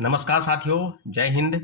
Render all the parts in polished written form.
नमस्कार साथियों, जय हिंद।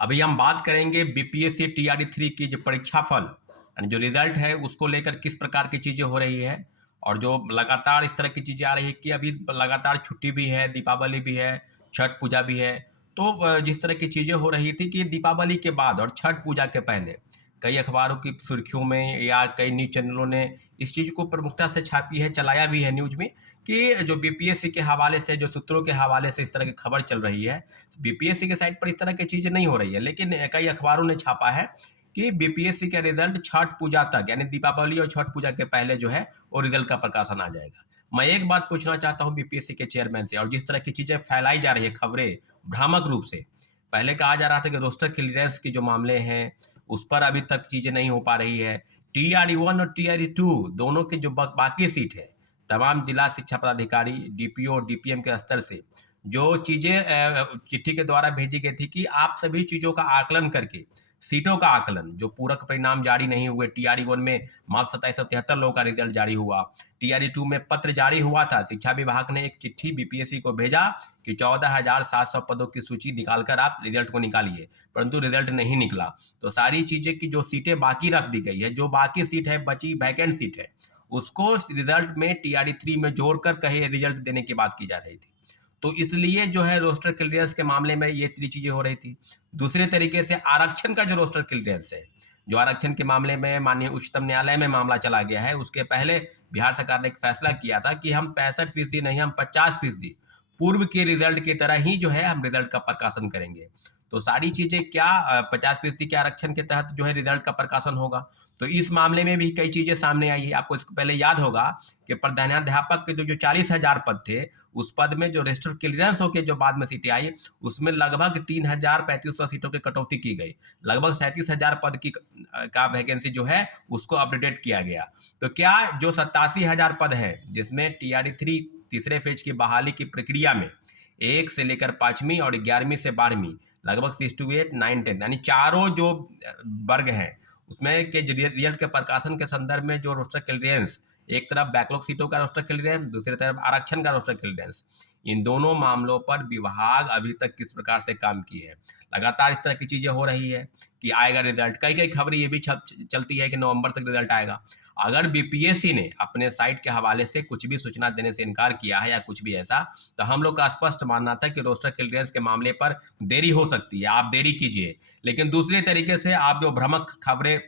अभी हम बात करेंगे बीपीएससी टीआरई 3 की जो परीक्षा फल यानी जो रिजल्ट है उसको लेकर किस प्रकार की चीज़ें हो रही है और जो लगातार इस तरह की चीज़ें आ रही है कि अभी लगातार छुट्टी भी है, दीपावली भी है, छठ पूजा भी है। तो जिस तरह की चीज़ें हो रही थी कि दीपावली के बाद और छठ पूजा के पहले कई अखबारों की सुर्खियों में या कई न्यूज़ चैनलों ने इस चीज़ को प्रमुखता से छापी है, चलाया भी है न्यूज़ में कि जो बीपीएससी के हवाले से, जो सूत्रों के हवाले से इस तरह की खबर चल रही है। बीपीएससी के साइट पर इस तरह की चीज़ें नहीं हो रही है, लेकिन कई अखबारों ने छापा है कि बीपीएससी का रिजल्ट छठ पूजा तक यानी दीपावली और छठ पूजा के पहले जो है वो रिजल्ट का प्रकाशन आ जाएगा। मैं एक बात पूछना चाहता हूँ बीपीएससी के चेयरमैन से, और जिस तरह की चीज़ें फैलाई जा रही है खबरें भ्रामक रूप से, पहले कहा जा रहा था कि रोस्टर क्लियरेंस के जो मामले हैं उस पर अभी तक चीज़ें नहीं हो पा रही है। टीआरई 1 और टीआरई 2 दोनों के जो बाकी सीट है, तमाम जिला शिक्षा पदाधिकारी, डीपीओ और डीपीएम के स्तर से जो चीज़ें चिट्ठी के द्वारा भेजी गई थी कि आप सभी चीज़ों का आकलन करके सीटों का आकलन, जो पूरक परिणाम जारी नहीं हुए, टीआरई 1 में मात्र 2773 लोगों का रिजल्ट जारी हुआ, टीआरई 2 में पत्र जारी हुआ था, शिक्षा विभाग ने एक चिट्ठी बीपीएससी को भेजा कि 14,700 पदों की सूची निकालकर आप रिजल्ट को निकालिए, परंतु रिजल्ट नहीं निकला। तो सारी चीज़ें की जो सीटें बाकी रख दी गई है, जो बाकी सीट है, बची वैकेंट सीट है, उसको रिजल्ट में टीआरई 3 में जोड़कर कहे रिजल्ट देने की बात की जा रही थी। तो इसलिए जो है रोस्टर क्लियरेंस के मामले में ये इतनी चीज़ें हो रही थी। दूसरे तरीके से आरक्षण का जो रोस्टर क्लियरेंस है, जो आरक्षण के मामले में माननीय उच्चतम न्यायालय में मामला चला गया है, उसके पहले बिहार सरकार ने एक फैसला किया था कि हम 65% नहीं, हम 50% पूर्व के रिजल्ट की तरह ही जो है हम रिजल्ट का प्रकाशन करेंगे। तो सारी चीज़ें क्या 50% के आरक्षण के तहत जो है रिजल्ट का प्रकाशन होगा। तो इस मामले में भी कई चीज़ें सामने आई है। आपको इसको पहले याद होगा कि प्रधानाध्यापक के जो 40,000 पद थे, उस पद में जो रजिस्टर क्लियरेंस होकर जो बाद में सीटें आई, उसमें लगभग 3,3500 सीटों की कटौती की गई। लगभग 37,000 पद की का वैकेंसी जो है उसको अपडेट किया गया। तो क्या जो 87,000 पद हैं, जिसमें टीआरई 3 तीसरे फेज की बहाली की प्रक्रिया में 1 से लेकर 5वीं और 11वीं से 12वीं लगभग 6 to 8, 9, 10 यानी चारों जो वर्ग हैं, उसमें के रिजल्ट के प्रकाशन के संदर्भ में जो रोस्टर क्लियरेंस, एक तरफ बैकलॉग सीटों का रोस्टर क्लियरेंस, दूसरी तरफ आरक्षण का रोस्टर क्लियरेंस, इन दोनों मामलों पर विभाग अभी तक किस प्रकार से काम की है। लगातार इस तरह की चीज़ें हो रही है कि आएगा रिजल्ट, कई कई खबरें ये भी चलती है कि नवंबर तक रिजल्ट आएगा। अगर बीपीएससी ने अपने साइट के हवाले से कुछ भी सूचना देने से इनकार किया है या कुछ भी ऐसा, तो हम लोग का स्पष्ट मानना था कि रोस्टर क्लियरेंस के मामले पर देरी हो सकती है, आप देरी कीजिए। लेकिन दूसरे तरीके से आप जो भ्रामक खबरें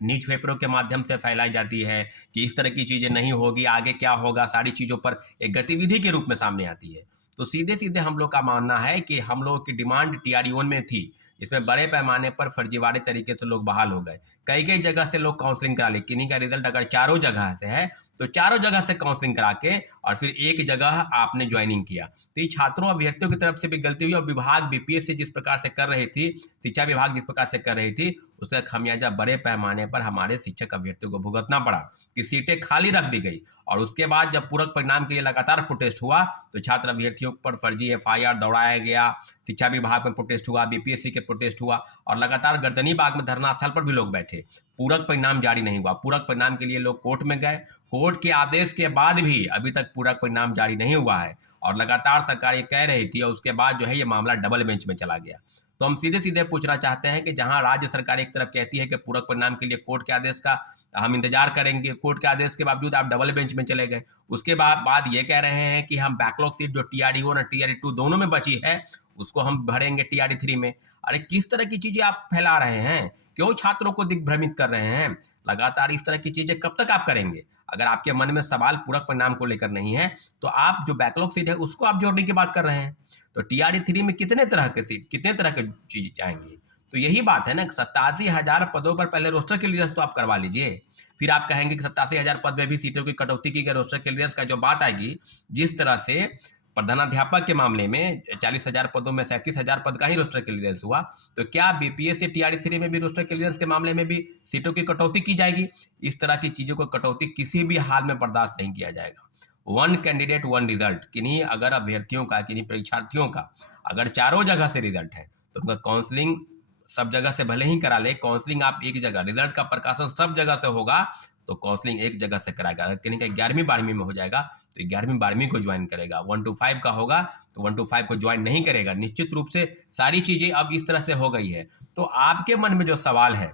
न्यूज पेपरों के माध्यम से फैलाई जाती है कि इस तरह की चीज़ें नहीं होगी, आगे क्या होगा, सारी चीज़ों पर एक गतिविधि के रूप में सामने आती है। तो सीधे सीधे हम लोग का मानना है कि हम लोग की डिमांड टीआरई 1 में थी, इसमें बड़े पैमाने पर फर्जीवाड़े तरीके से लोग बहाल हो गए। कई कई जगह से लोग काउंसलिंग करा ले, किन्हीं का रिजल्ट अगर चारों जगह से है तो चारों जगह से काउंसलिंग करा के और फिर एक जगह आपने ज्वाइनिंग किया। तो ये छात्रों अभ्यर्थियों की तरफ से भी गलती हुई और विभाग बीपीएससी जिस प्रकार से कर रही थी, शिक्षा विभाग जिस प्रकार से कर रही थी, उसका खमियाजा बड़े पैमाने पर हमारे शिक्षक अभ्यर्थियों को भुगतना पड़ा कि सीटें खाली रख दी गई। और उसके बाद जब पूरक परिणाम के लिए लगातार प्रोटेस्ट हुआ तो छात्र अभ्यर्थियों पर फर्जी एफआईआर दौड़ाया गया, शिक्षा विभाग में प्रोटेस्ट हुआ, बीपीएससी के प्रोटेस्ट हुआ और लगातार गर्दनी बाग में धरना स्थल पर भी लोग बैठे। पूरक परिणाम जारी नहीं हुआ, पूरक परिणाम के लिए लोग कोर्ट में गए, कोर्ट के आदेश के बाद भी अभी तक पूरक परिणाम जारी नहीं हुआ है और लगातार सरकार ये कह रही थी और उसके बाद जो है ये मामला डबल बेंच में चला गया। तो हम सीधे सीधे पूछना चाहते हैं कि जहां राज्य सरकार एक तरफ कहती है कि पूरक परिणाम के लिए कोर्ट के आदेश का हम इंतजार करेंगे, कोर्ट के आदेश के बावजूद आप डबल बेंच में चले गए। उसके बाद ये कह रहे हैं कि हम बैकलॉग सीट जो टीआरई 1 और टीआरई 2 दोनों में बची है उसको हम भरेंगे टीआरई 3 में। अरे किस तरह की चीजें आप फैला रहे हैं, क्यों छात्रों को दिग्भ्रमित कर रहे हैं? लगातार इस तरह की चीजें कब तक आप करेंगे? अगर आपके मन में सवाल पूरक परिणाम को लेकर नहीं है तो आप जो बैकलॉग सीट है उसको आप जोड़ने की बात कर रहे हैं। तो टीआरई 3 में कितने तरह के सीट, कितने तरह की चीज जाएंगी? तो यही बात है ना, 87,000 पदों पर पहले रोस्टर क्लियरेंस तो आप करवा लीजिए, फिर आप कहेंगे कि 87,000 पद में भी सीटों की कटौती की गई, रोस्टर क्लियरेंस का जो बात आएगी, जिस तरह से प्रधानाध्यापक के मामले में 40,000 पदों में 37,000 पद का ही रोस्टर क्लियरेंस हुआ, तो क्या बीपीएससी टीआरई 3 में भी रोस्टर क्लियरेंस के मामले में भी सीटों की कटौती की जाएगी? इस तरह की चीज़ों को कटौती किसी भी हाल में बर्दाश्त नहीं किया जाएगा। वन कैंडिडेट वन रिजल्ट, किन्हीं अगर अभ्यर्थियों का, किन्हीं परीक्षार्थियों का अगर चारों जगह से रिजल्ट है तो उनका काउंसलिंग सब जगह से भले ही करा ले, काउंसलिंग आप एक जगह, रिजल्ट का प्रकाशन सब जगह से होगा तो काउंसलिंग एक जगह से कराएगा। अगर कहीं का 11वीं 12वीं में हो जाएगा तो 11वीं 12वीं को ज्वाइन करेगा। 1 to 5 का होगा तो 1 to 5 को ज्वाइन नहीं करेगा। निश्चित रूप से सारी चीज़ें अब इस तरह से हो गई है। तो आपके मन में जो सवाल है,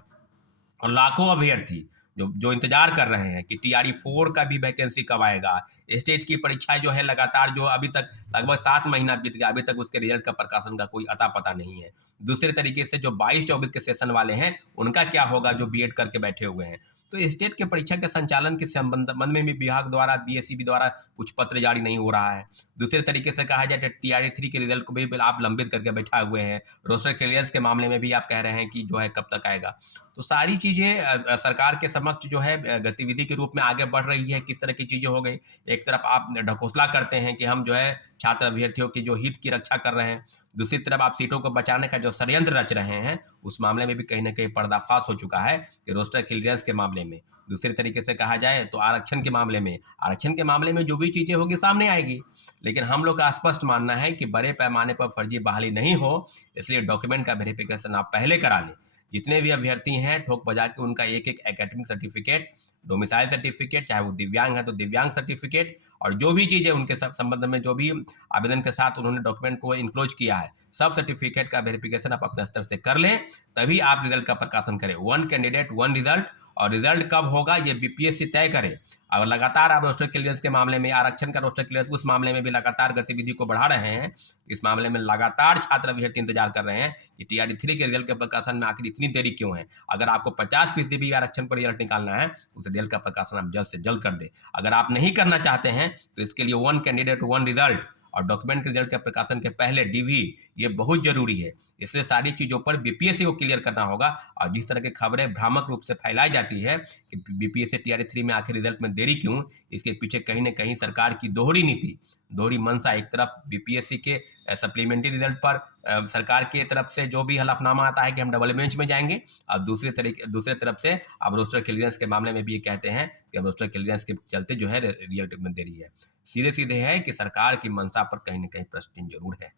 और लाखों अभ्यर्थी जो इंतजार कर रहे हैं कि टीआरई 4 का भी वैकेंसी कब आएगा, स्टेट की परीक्षाएं जो है लगातार जो अभी तक लगभग 7 महीना बीत गया, अभी तक उसके रिजल्ट का प्रकाशन का कोई अता पता नहीं है। दूसरे तरीके से जो 22-24 के सेशन वाले हैं उनका क्या होगा, जो बीएड करके बैठे हुए हैं। तो स्टेट के परीक्षा के संचालन के संबंध में भी विभाग द्वारा, बीएसईबी द्वारा कुछ पत्र जारी नहीं हो रहा है। दूसरे तरीके से कहा जाए तो टीआरई 3 के रिजल्ट को भी आप लंबित करके बैठा हुए हैं। रोस्टर क्लियरेंस के मामले में भी आप कह रहे हैं कि जो है कब तक आएगा। तो सारी चीज़ें सरकार के समक्ष जो है गतिविधि के रूप में आगे बढ़ रही है। किस तरह की चीज़ें हो गई, एक तरफ आप ढकोसला करते हैं कि हम जो है छात्र अभ्यर्थियों की जो हित की रक्षा कर रहे हैं, दूसरी तरफ आप सीटों को बचाने का जो षड्यंत्र रच रहे हैं, उस मामले में भी कहीं ना कहीं पर्दाफाश हो चुका है कि रोस्टर क्लियरेंस के मामले में। दूसरे तरीके से कहा जाए तो आरक्षण के मामले में जो भी चीज़ें होगी सामने आएगी। लेकिन हम लोग का स्पष्ट मानना है कि बड़े पैमाने पर फर्जी बहाली नहीं हो, इसलिए डॉक्यूमेंट का वेरिफिकेशन आप पहले करा लें। जितने भी अभ्यर्थी हैं ठोक बजा के उनका एक एक एकेडमिक सर्टिफिकेट, डोमिसाइल सर्टिफिकेट, चाहे वो दिव्यांग है तो दिव्यांग सर्टिफिकेट, और जो भी चीज़ें उनके संबंध में जो भी आवेदन के साथ उन्होंने डॉक्यूमेंट को इनक्लोज किया है, सब सर्टिफिकेट का वेरिफिकेशन आप अपने स्तर से कर लें, तभी आप रिजल्ट का प्रकाशन करें। 1 कैंडिडेट 1 रिजल्ट, और रिजल्ट कब होगा ये बीपीएससी तय करे। अगर लगातार आप रोस्टर क्लियरेंस के मामले में, आरक्षण का रोस्टर क्लियरेंस, उस मामले में भी लगातार गतिविधि को बढ़ा रहे हैं, इस मामले में लगातार छात्र अभ्यर्थी इंतजार कर रहे हैं कि टीआरई 3 के रिजल्ट के प्रकाशन में आखिर इतनी देरी क्यों है। अगर आपको 50% भी आरक्षण पर रिजल्ट निकालना है, उस रिजल्ट का प्रकाशन आप जल्द से जल्द कर दें। अगर आप नहीं करना चाहते हैं तो इसके लिए 1 कैंडिडेट 1 रिजल्ट और डॉक्यूमेंट के रिजल्ट के प्रकाशन के पहले डीवी, ये बहुत जरूरी है। इसलिए सारी चीज़ों पर बीपीएससी को क्लियर करना होगा। और जिस तरह की खबरें भ्रामक रूप से फैलाई जाती है कि बीपीएससी टीआरई 3 में आखिर रिजल्ट में देरी क्यों, इसके पीछे कहीं ना कहीं सरकार की दोहरी नीति, दोहरी मंशा। एक तरफ बीपीएससी के सप्लीमेंट्री रिजल्ट पर सरकार की तरफ से जो भी हलफनामा आता है कि हम डबल बेंच में जाएंगे, और दूसरे तरफ से अब रोस्टर क्लियरेंस के मामले में भी ये कहते हैं कि अब रोस्टर क्लियरेंस के चलते जो है रिजल्ट में देरी है। सीधे सीधे है कि सरकार की मंशा पर कहीं ना कहीं प्रश्न जरूर है।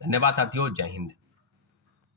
धन्यवाद साथियों, जय हिंद।